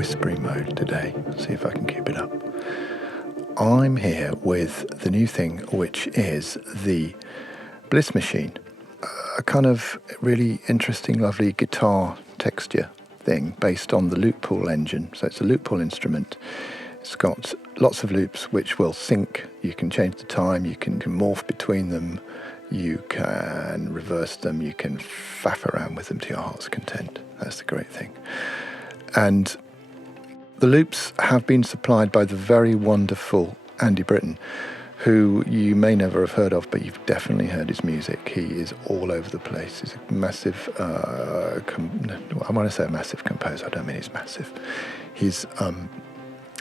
whispery mode today. See if I can keep it up. I'm here with the new thing, which is the BLISS machine. A kind of really interesting, lovely guitar texture thing based on the loop pool engine. So it's a loop pool instrument. It's got lots of loops which will sync. You can change the time, you can morph between them, you can reverse them, you can faff around with them to your heart's content. That's the great thing. And the loops have been supplied by the very wonderful Andy Britton, who you may never have heard of, but you've definitely heard his music. He is all over the place. He's a massive, I want to say a massive composer. I don't mean he's massive. He's a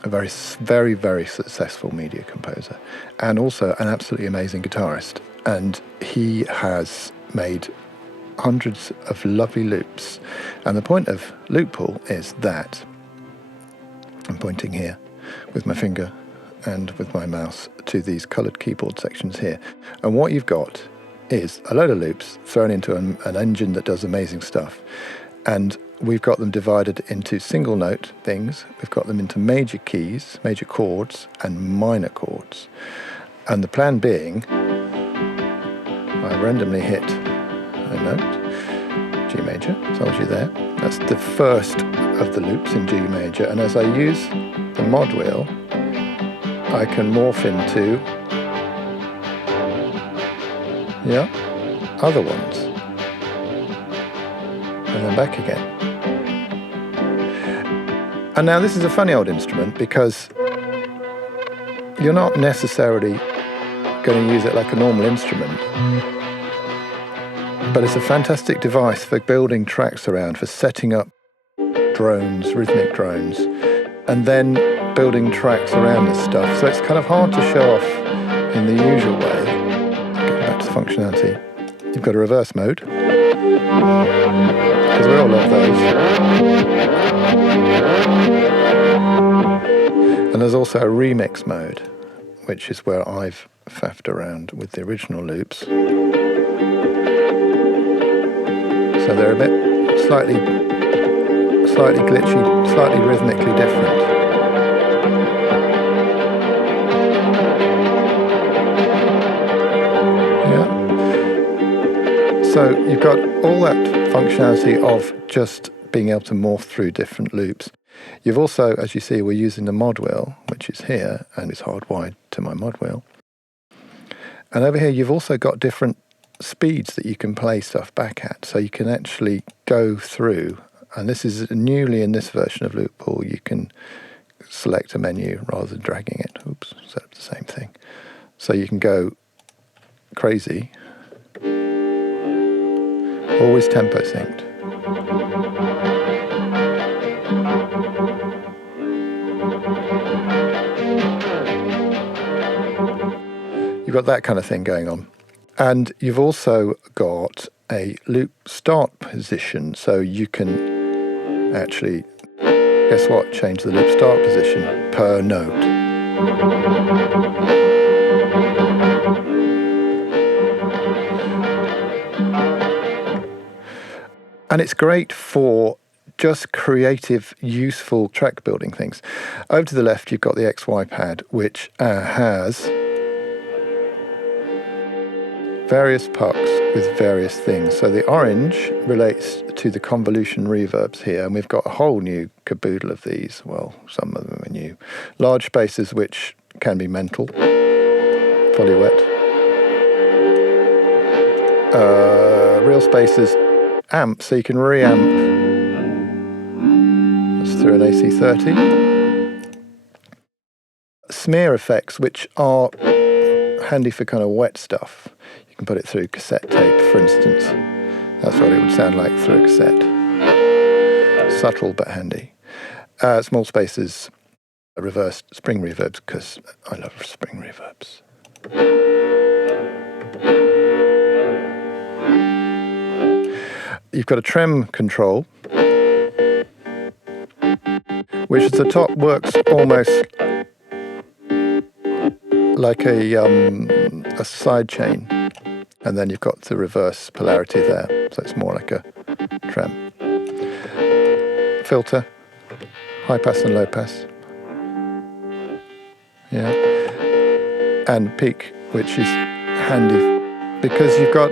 very, very, very successful media composer and also an absolutely amazing guitarist. And he has made hundreds of lovely loops. And the point of loop pool is that I'm pointing here with my finger and with my mouse to these coloured keyboard sections here. And what you've got is a load of loops thrown into an engine that does amazing stuff. And we've got them divided into single note things. We've got them into major keys, major chords, and minor chords. And the plan being, I randomly hit a note, G major, told you there. That's the first of the loops in G major. And as I use the mod wheel, I can morph into, other ones. And then back again. And now this is a funny old instrument because you're not necessarily going to use it like a normal instrument, but it's a fantastic device for building tracks around, for setting up drones, rhythmic drones, and then building tracks around this stuff. So it's kind of hard to show off in the usual way. Getting back to the functionality. You've got a reverse mode, because we all love those. And there's also a remix mode, which is where I've faffed around with the original loops. So they're a bit slightly glitchy, slightly rhythmically different. So you've got all that functionality of just being able to morph through different loops. You've also, as you see, we're using the mod wheel, which is here, and it's hardwired to my mod wheel. And over here, you've also got different speeds that you can play stuff back at. So you can actually go through, and this is newly in this version of Loop Pool, you can select a menu rather than dragging it. Oops, set up the same thing. So you can go crazy. Always tempo synced. You've got that kind of thing going on. And you've also got a loop start position, so you can actually, guess what, change the loop start position per note. And it's great for just creative, useful track building things. Over to the left, you've got the XY pad, which has various pucks with various things. So the orange relates to the convolution reverbs here, and we've got a whole new caboodle of these. Well, some of them are new. Large spaces, which can be mental, fully wet. Real spaces, amp, so you can reamp. That's through an AC30. Smear effects, which are handy for kind of wet stuff. You can put it through cassette tape, for instance. That's what it would sound like through a cassette. Subtle but handy. Small spaces, reversed spring reverbs, because I love spring reverbs. You've got a trem control, which at the top works almost like a side chain, and then you've got the reverse polarity there, so it's more like a trem. Filter, high pass and low pass. Yeah. And peak, which is handy because you've got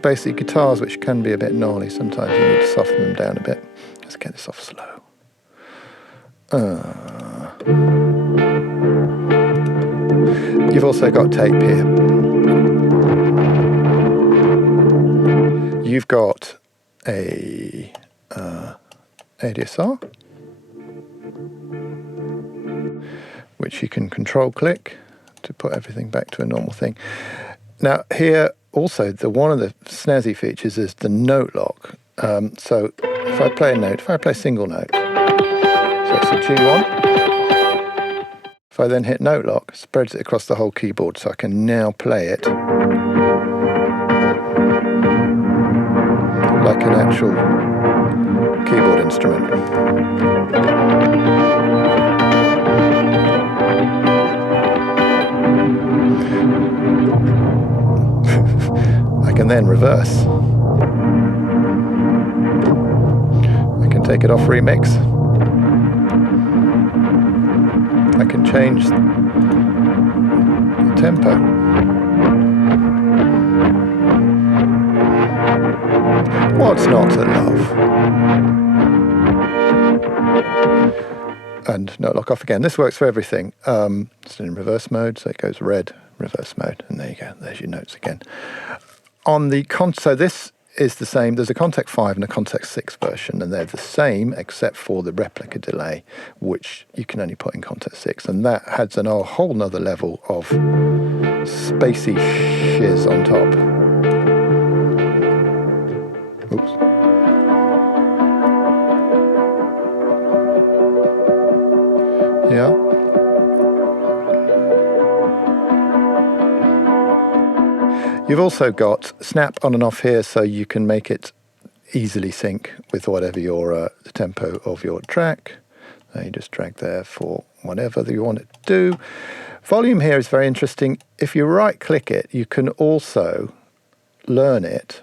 basic guitars which can be a bit gnarly. Sometimes you need to soften them down a bit. Let's get this off slow. You've also got tape here. You've got a ADSR, which you can control click to put everything back to a normal thing. Now here also, one of the snazzy features is the note lock. So if I play a note, if I play a single note, so it's a G1. If I then hit note lock, it spreads it across the whole keyboard, so I can now play it like an actual keyboard instrument. I can then reverse. I can take it off remix. I can change the tempo. What's not to love? And note lock off again. This works for everything. It's in reverse mode, so it goes red, reverse mode, and there you go. There's your notes again. On the so this is the same. There's a Kontakt 5 and a Kontakt 6 version, and they're the same except for the replica delay, which you can only put in Kontakt 6, and that adds a whole nother level of spacey shiz on top. Oops. Yeah. You've also got snap on and off here, so you can make it easily sync with whatever the tempo of your track. You just drag there for whatever you want it to do. Volume here is very interesting. If you right-click it, you can also learn it.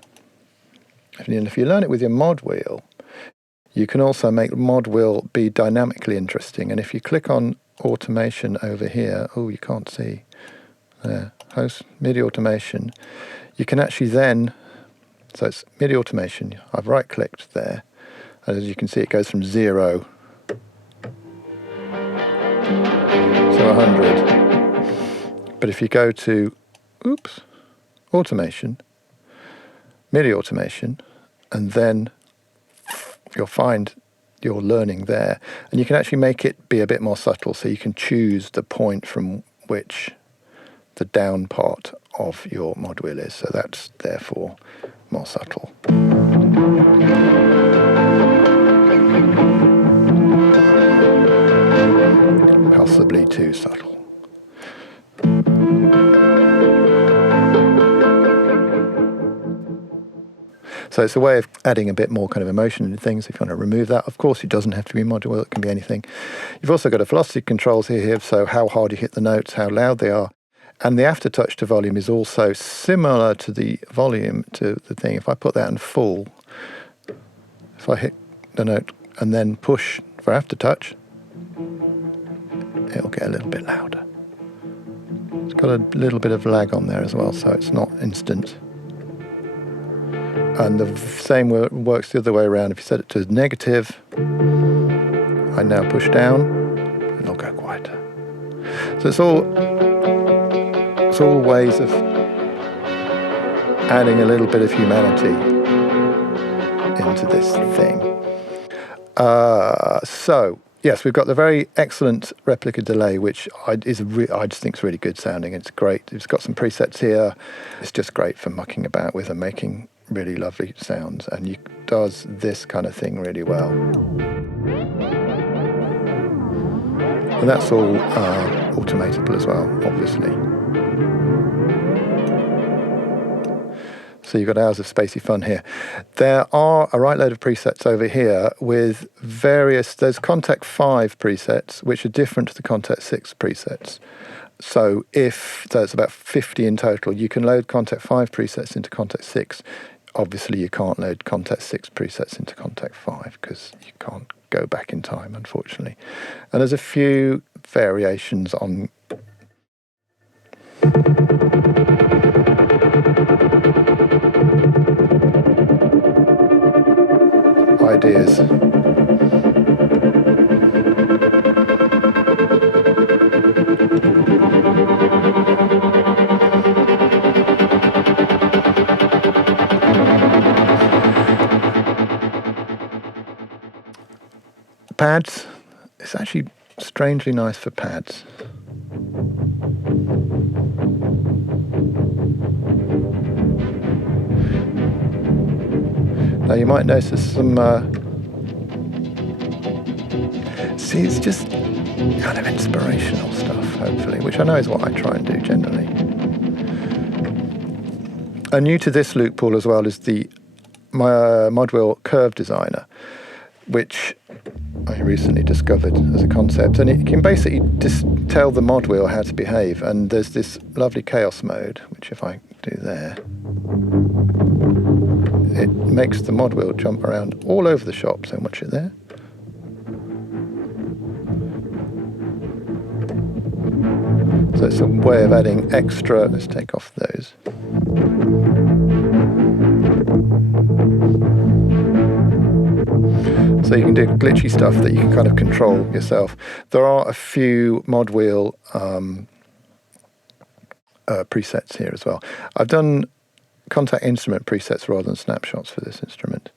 And if you learn it with your mod wheel, you can also make the mod wheel be dynamically interesting. And if you click on automation over here, oh, you can't see there, host MIDI automation, you can actually then, so it's MIDI automation, I've right clicked there, and as you can see it goes from 0 to 100. But if you go to, automation, MIDI automation, and then you'll find your learning there, and you can actually make it be a bit more subtle, so you can choose the point from which the down part of your mod wheel is, so that's therefore more subtle. Possibly too subtle. So it's a way of adding a bit more kind of emotion into things. If you want to remove that, of course, it doesn't have to be mod wheel, it can be anything. You've also got a velocity controls here, so how hard you hit the notes, how loud they are. And the aftertouch to volume is also similar to the volume to the thing. If I put that in full, if I hit the note and then push for aftertouch, it'll get a little bit louder. It's got a little bit of lag on there as well, so it's not instant. And the same works the other way around. If you set it to negative, I now push down, it'll go quieter. So it's all ways of adding a little bit of humanity into this thing. So yes, we've got the very excellent replica delay, which I just think is really good sounding. It's great. It's got some presets here. It's just great for mucking about with and making really lovely sounds, and it does this kind of thing really well. And that's all automatable as well, obviously. So you've got hours of spacey fun here. There are a right load of presets over here with there's Kontakt 5 presets, which are different to the Kontakt 6 presets. So it's about 50 in total. You can load Kontakt 5 presets into Kontakt 6. Obviously, you can't load Kontakt 6 presets into Kontakt 5 because you can't go back in time, unfortunately. And there's a few variations on ideas. Pads, it's actually strangely nice for pads. Now you might notice some, see, it's just kind of inspirational stuff, hopefully, which I know is what I try and do generally. And new to this loop pool as well is my mod wheel curve designer, which I recently discovered as a concept, and it can basically just tell the mod wheel how to behave. And there's this lovely chaos mode, which if I do there, it makes the mod wheel jump around all over the shop. So watch it there. So it's a way of adding extra. Let's take off those. So you can do glitchy stuff that you can kind of control yourself. There are a few mod wheel presets here as well. I've done Kontakt instrument presets rather than snapshots for this instrument.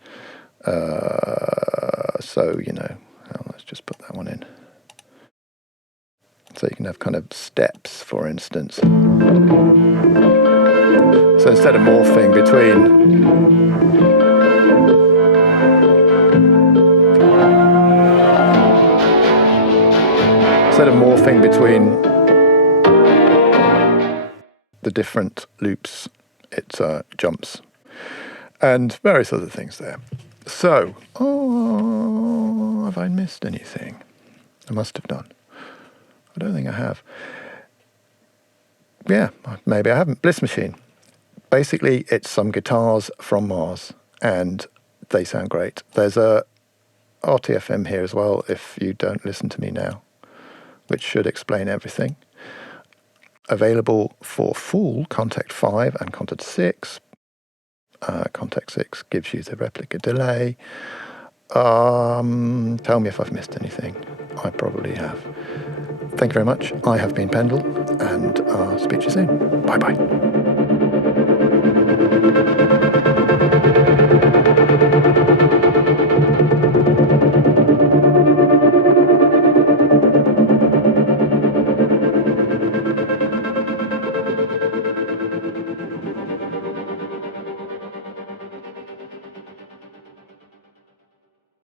So, you know, let's just put that one in. So you can have kind of steps, for instance. So instead of morphing between the different loops, it jumps, and various other things there. So, have I missed anything? I must have done. I don't think I have. Yeah, maybe I haven't. BLISS machine. Basically, it's some guitars from Mars, and they sound great. There's a RTFM here as well, if you don't listen to me now, which should explain everything. Available for full Kontakt 5 and Kontakt 6. Kontakt 6 gives you the replica delay. Tell me if I've missed anything. I probably have. Thank you very much. I have been Pendle, and I'll speak to you soon. Bye-bye.